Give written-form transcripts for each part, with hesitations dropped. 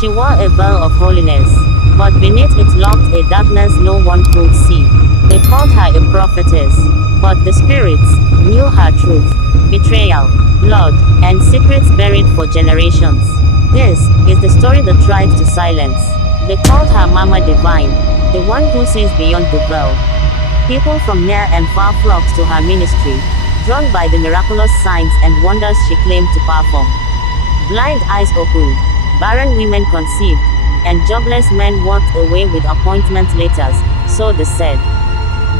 She wore a veil of holiness, but beneath it lurked a darkness no one could see. They called her a prophetess, but the spirits knew her truth: betrayal, blood, and secrets buried for generations. This is the story the tried to silence. They called her Mama Divine, the one who sees beyond the veil. People from near and far flocked to her ministry, drawn by the miraculous signs and wonders she claimed to perform. Blind eyes opened, barren women conceived, and jobless men walked away with appointment letters, so they said.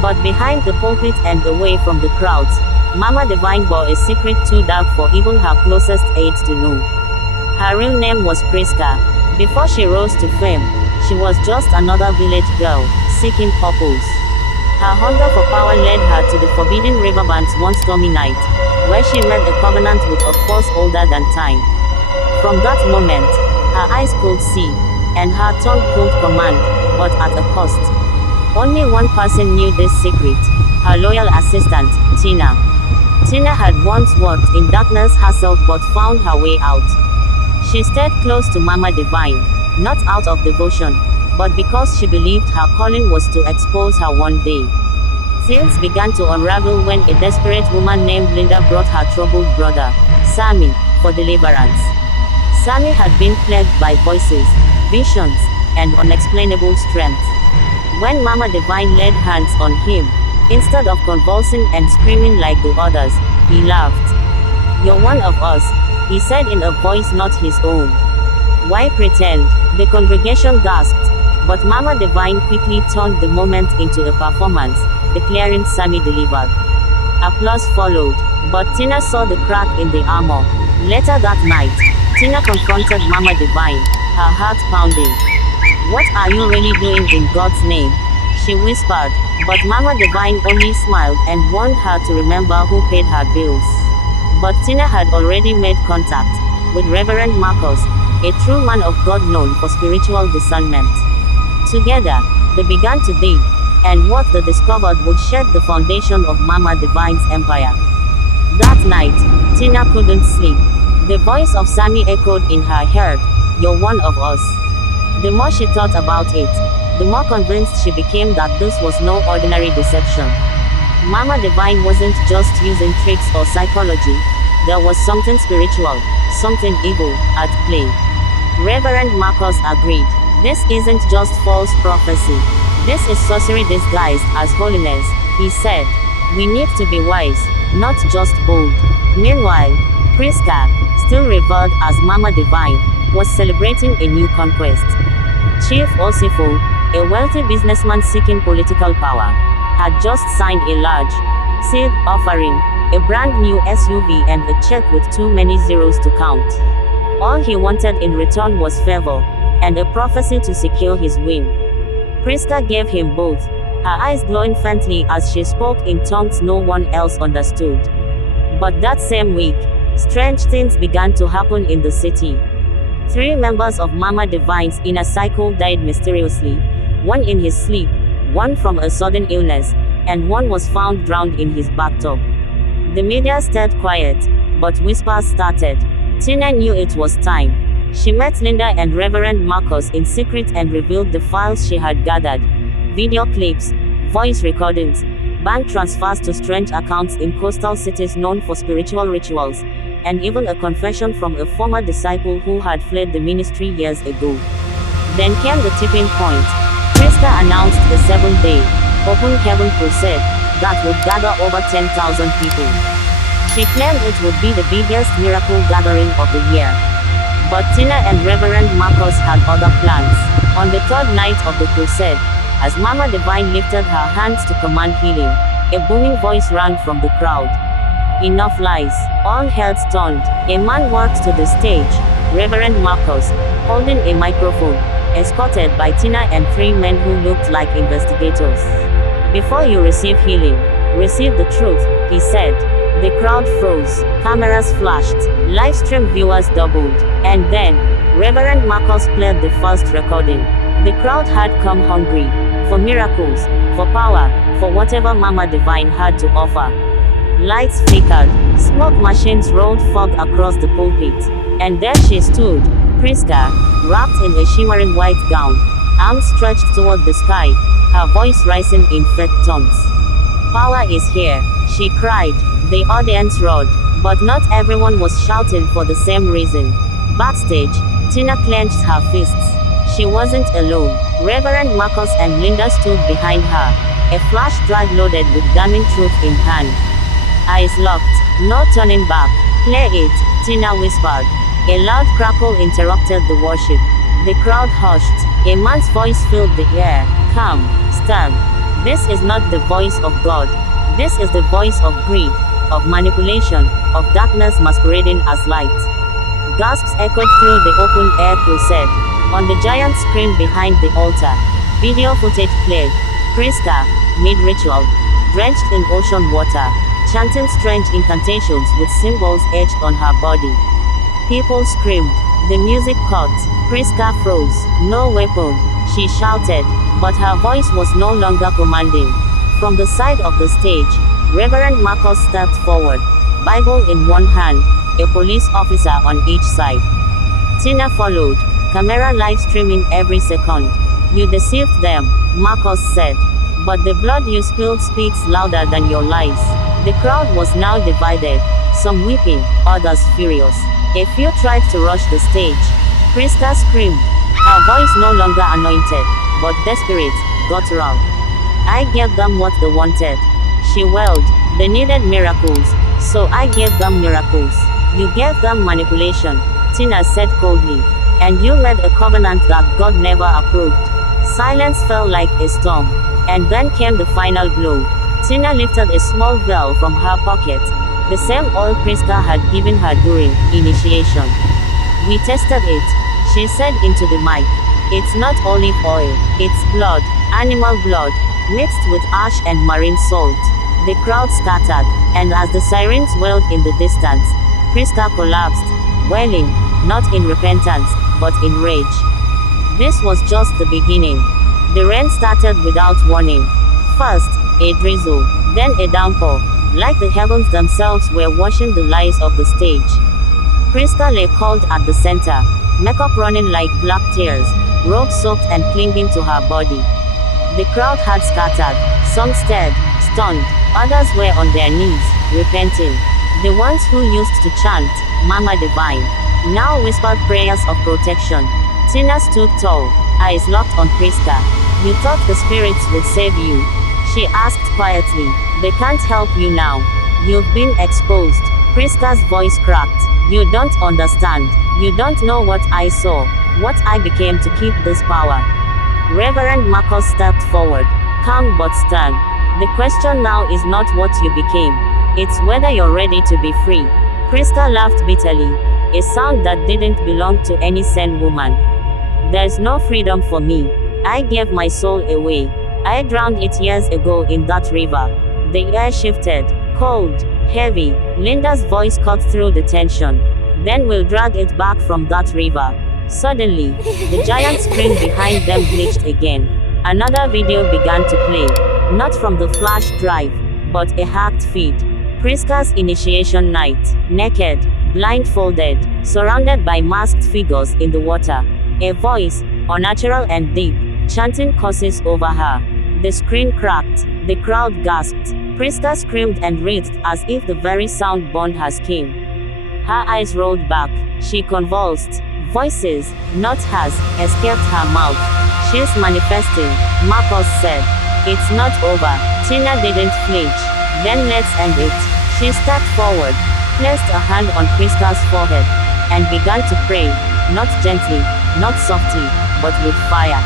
But behind the pulpit and away from the crowds, Mama Divine bore a secret too dark for even her closest aides to know. Her real name was Priska. Before she rose to fame, she was just another village girl, seeking purpose. Her hunger for power led her to the forbidden riverbanks one stormy night, where she made a covenant with a force older than time. From that moment, her eyes could see, and her tongue could command, but at a cost. Only one person knew this secret: her loyal assistant, Tina. Tina had once worked in darkness herself but found her way out. She stayed close to Mama Divine, not out of devotion, but because she believed her calling was to expose her one day. Things began to unravel when a desperate woman named Linda brought her troubled brother, Sammy, for deliverance. Sammy had been plagued by voices, visions, and unexplainable strength. When Mama Divine laid hands on him, instead of convulsing and screaming like the others, he laughed. "You're one of us," he said in a voice not his own. "Why pretend?" The congregation gasped, but Mama Divine quickly turned the moment into a performance, declaring Sammy delivered. Applause followed, but Tina saw the crack in the armor. Later that night, Tina confronted Mama Divine, her heart pounding. "What are you really doing in God's name?" she whispered, but Mama Divine only smiled and warned her to remember who paid her bills. But Tina had already made contact with Reverend Marcus, a true man of God known for spiritual discernment. Together, they began to dig, and what they discovered would shake the foundation of Mama Divine's empire. That night, Tina couldn't sleep. The voice of Sammy echoed in her head, "You're one of us." The more she thought about it, the more convinced she became that this was no ordinary deception. Mama Divine wasn't just using tricks or psychology. There was something spiritual, something evil, at play. Reverend Marcus agreed. "This isn't just false prophecy. This is sorcery disguised as holiness," he said. "We need to be wise, not just bold." Meanwhile, Priska, still revered as Mama Divine, was celebrating a new conquest. Chief Osifo, a wealthy businessman seeking political power, had just signed a large seed offering, a brand new SUV and a check with too many zeros to count. All he wanted in return was favor, and a prophecy to secure his win. Priska gave him both, her eyes glowing faintly as she spoke in tongues no one else understood. But that same week, strange things began to happen in the city. 3 members of Mama Divine's inner cycle died mysteriously, one in his sleep, one from a sudden illness, and one was found drowned in his bathtub. The media stayed quiet, but whispers started. Tina knew it was time. She met Linda and Reverend Marcus in secret and revealed the files she had gathered: video clips, voice recordings, bank transfers to strange accounts in coastal cities known for spiritual rituals, and even a confession from a former disciple who had fled the ministry years ago. Then came the tipping point. Priska announced a 7-day, open heaven crusade that would gather over 10,000 people. She claimed it would be the biggest miracle gathering of the year. But Tina and Reverend Marcus had other plans. On the 3rd night of the crusade, as Mama Divine lifted her hands to command healing, a booming voice rang from the crowd. "Enough lies." All heads turned. A man walked to the stage, Reverend Marcus, holding a microphone, escorted by Tina and 3 men who looked like investigators. "Before you receive healing, receive the truth," he said. The crowd froze, cameras flashed, live stream viewers doubled, and then, Reverend Marcus played the first recording. The crowd had come hungry, for miracles, for power, for whatever Mama Divine had to offer. Lights flickered, smoke machines rolled fog across the pulpit, and there she stood, Priska, wrapped in a shimmering white gown, arms stretched toward the sky, her voice rising in thick tones. Power is here, she cried. The audience roared, but not everyone was shouting for the same reason. Backstage, Tina clenched her fists. She wasn't alone. Reverend Marcus and Linda stood behind her, a flash drive loaded with damning truth in hand. Eyes locked, no turning back. Play it, Tina whispered. A loud crackle interrupted the worship. The crowd hushed. A man's voice filled the air. Come, stand. This is not the voice of God. This is the voice of greed, of manipulation, of darkness masquerading as light. Gasps echoed through the open-air crusade. On the giant screen behind the altar, video footage played. Priska, mid-ritual, drenched in ocean water, chanting strange incantations with symbols etched on her body. People screamed. The music cut. Priska froze. No weapon, she shouted, but her voice was no longer commanding. From the side of the stage, Reverend Marcus stepped forward, Bible in one hand, a police officer on each side. Tina followed, camera live streaming every second. You deceived them, Marcus said. But the blood you spilled speaks louder than your lies. The crowd was now divided, some weeping, others furious. A few tried to rush the stage. Priska screamed, her voice no longer anointed, but desperate, guttural. I gave them what they wanted. She wailed. They needed miracles, so I gave them miracles. You gave them manipulation, Tina said coldly. And you made a covenant that God never approved. Silence fell like a storm. And then came the final blow. Tina lifted a small vial from her pocket, the same oil Priska had given her during initiation. We tested it, she said into the mic. It's not olive oil, it's blood, animal blood, mixed with ash and marine salt. The crowd scattered, and as the sirens wailed in the distance, Priska collapsed, wailing, not in repentance, but in rage. This was just the beginning. The rain started without warning. First, a drizzle, then a downpour, like the heavens themselves were washing the lies of the stage. Priska lay cold at the center, makeup running like black tears, robe soaked and clinging to her body. The crowd had scattered. Some stared, stunned, others were on their knees, repenting. The ones who used to chant, Mama Divine, now whispered prayers of protection. Tina stood tall, eyes locked on Priska. You thought the spirits would save you? She asked quietly. They can't help you now. You've been exposed. Priska's voice cracked. You don't understand. You don't know what I saw, what I became to keep this power. Reverend Marcus stepped forward, calm but stern. The question now is not what you became. It's whether you're ready to be free. Priska laughed bitterly, a sound that didn't belong to any sane woman. There's no freedom for me. I gave my soul away. I drowned it years ago in that river. The air shifted, cold, heavy. Linda's voice cut through the tension. Then we'll drag it back from that river. Suddenly, the giant screen behind them glitched again. Another video began to play. Not from the flash drive, but a hacked feed. Priska's initiation night. Naked, blindfolded, surrounded by masked figures in the water. A voice, unnatural and deep, chanting curses over her. The screen cracked. The crowd gasped. Priska screamed and writhed as if the very sound burned her skin. Her eyes rolled back. She convulsed. Voices, not hers, escaped her mouth. She's manifesting, Marcus said. It's not over. Tina didn't flinch. Then let's end it. She stepped forward, placed a hand on Priska's forehead, and began to pray, not gently, not softly, but with fire.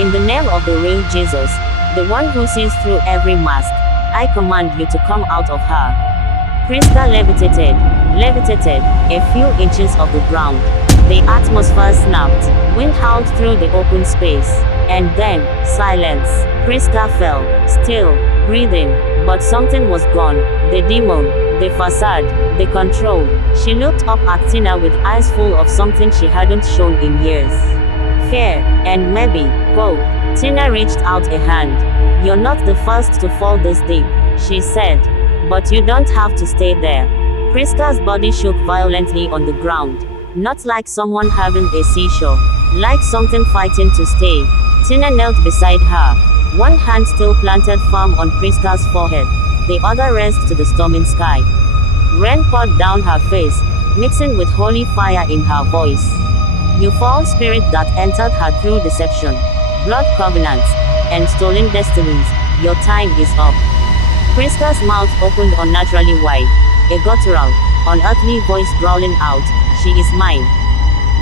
In the name of the real Jesus, the one who sees through every mask, I command you to come out of her. Priska levitated, a few inches off the ground. The atmosphere snapped, wind howled through the open space, and then, silence. Priska fell, still, breathing, but something was gone. The demon, the facade, the control. She looked up at Tina with eyes full of something she hadn't shown in years. Fear, and maybe, hope. Tina reached out a hand. You're not the first to fall this deep, she said. But you don't have to stay there. Priska's body shook violently on the ground. Not like someone having a seizure. Like something fighting to stay. Tina knelt beside her. One hand still planted firm on Priska's forehead. The other raised to the storming sky. Rain poured down her face, mixing with holy fire in her voice. You foul spirit that entered her through deception, blood covenants, and stolen destinies, your time is up. Priska's mouth opened unnaturally wide, a guttural, unearthly voice growling out, "She is mine."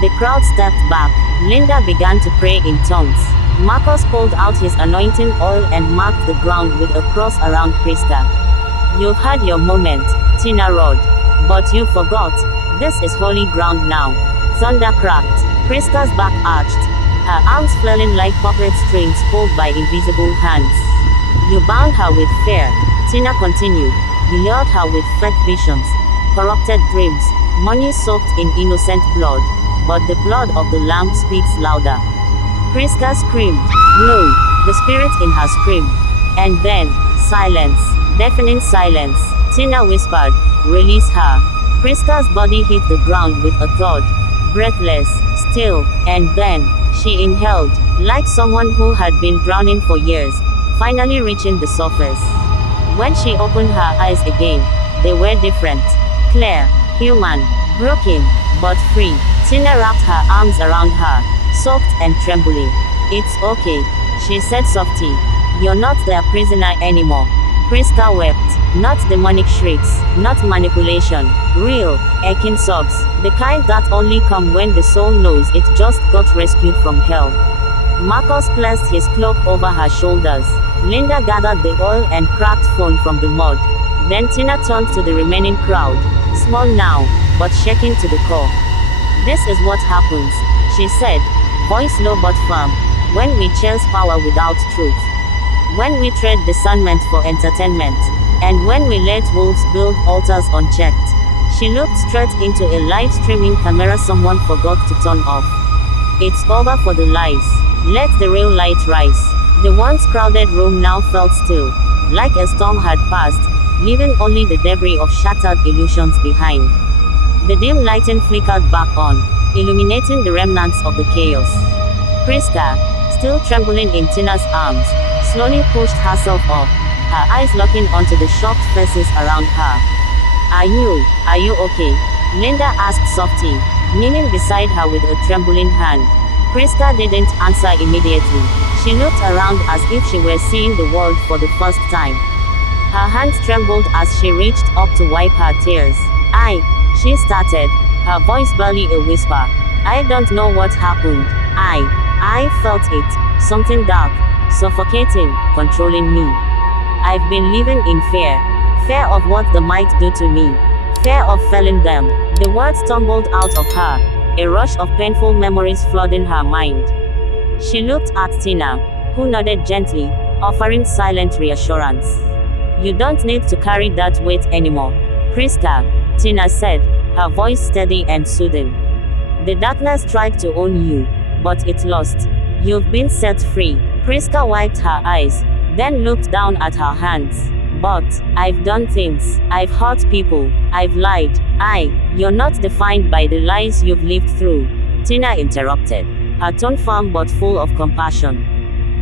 The crowd stepped back. Linda began to pray in tongues. Marcus pulled out his anointing oil and marked the ground with a cross around Priska. "You've had your moment," Tina roared. "But you forgot. This is holy ground now." Thunder cracked. Priska's back arched, her arms flailing like puppet strings pulled by invisible hands. "You bound her with fear," Tina continued. "You lured her with fake visions, corrupted dreams, money soaked in innocent blood. But the blood of the Lamb speaks louder." Priska screamed. No, the spirit in her screamed. And then, silence. Deafening silence. Tina whispered, "Release her." Priska's body hit the ground with a thud. Breathless, still, and then, she inhaled, like someone who had been drowning for years, finally reaching the surface. When she opened her eyes again, they were different. Clear, human, broken, but free. Tina wrapped her arms around her, soaked and trembling. "It's okay," she said softly. "You're not their prisoner anymore." Priska wept. Not demonic shrieks, not manipulation. Real, aching sobs. The kind that only come when the soul knows it just got rescued from hell. Marcus placed his cloak over her shoulders. Linda gathered the oil and cracked phone from the mud. Then Tina turned to the remaining crowd. Small now, but shaking to the core. "This is what happens," she said, voice low but firm, "when we chase power without truth. When we trade discernment for entertainment. And when we let wolves build altars unchecked." She looked straight into a live streaming camera someone forgot to turn off. "It's over for the lies. Let the real light rise." The once crowded room now felt still, like a storm had passed, leaving only the debris of shattered illusions behind. The dim lighting flickered back on, illuminating the remnants of the chaos. Priska, still trembling in Tina's arms, slowly pushed herself up, her eyes locking onto the shocked faces around her. Are you okay?" Linda asked softly, kneeling beside her with a trembling hand. Priska didn't answer immediately. She looked around as if she were seeing the world for the first time. Her hands trembled as she reached up to wipe her tears. She started, her voice barely a whisper. "I don't know what happened. I felt it, something dark, suffocating, controlling me. I've been living in fear. Fear of what they might do to me. Fear of failing them." The words stumbled out of her, a rush of painful memories flooding her mind. She looked at Tina, who nodded gently, offering silent reassurance. "You don't need to carry that weight anymore, Priska," Tina said, her voice steady and soothing. "The darkness tried to own you, but it lost. You've been set free." Priska wiped her eyes, then looked down at her hands. "But, I've done things. I've hurt people. I've lied. You're not defined by the lies you've lived through," Tina interrupted, her tone firm but full of compassion.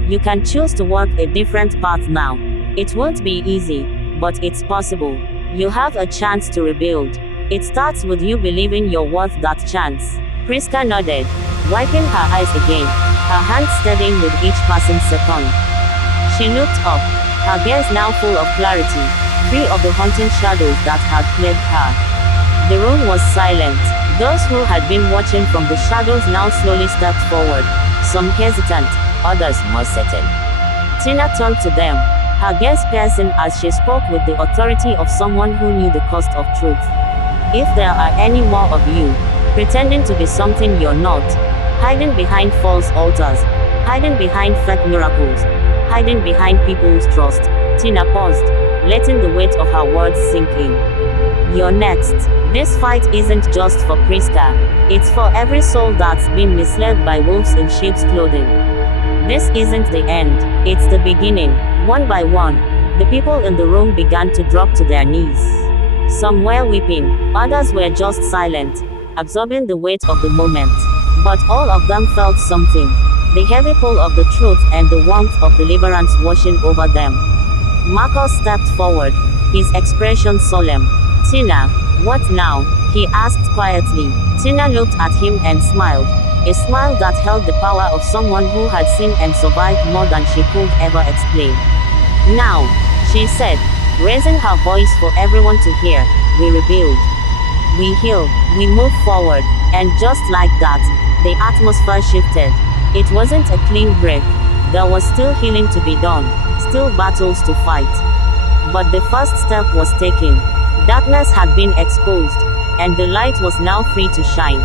"You can choose to walk a different path now. It won't be easy, but it's possible. You have a chance to rebuild. It starts with you believing you're worth that chance." Priska nodded, wiping her eyes again, her hands steadying with each passing second. She looked up, her gaze now full of clarity, free of the haunting shadows that had plagued her. The room was silent. Those who had been watching from the shadows now slowly stepped forward, some hesitant, others more certain. Tina turned to them, her gaze piercing as she spoke with the authority of someone who knew the cost of truth. "If there are any more of you, pretending to be something you're not, hiding behind false altars, hiding behind fake miracles, hiding behind people's trust," Tina paused, letting the weight of her words sink in. "You're next. This fight isn't just for Priska. It's for every soul that's been misled by wolves in sheep's clothing. This isn't the end. It's the beginning." One by one, the people in the room began to drop to their knees. Some were weeping, others were just silent, absorbing the weight of the moment. But all of them felt something. The heavy pull of the truth and the warmth of deliverance washing over them. Marcus stepped forward, his expression solemn. "Tina, what now?" he asked quietly. Tina looked at him and smiled. A smile that held the power of someone who had seen and survived more than she could ever explain. "Now," she said, raising her voice for everyone to hear, "we rebuild. We heal, we move forward." And just like that, the atmosphere shifted. It wasn't a clean break. There was still healing to be done, still battles to fight. But the first step was taken. Darkness had been exposed, and the light was now free to shine.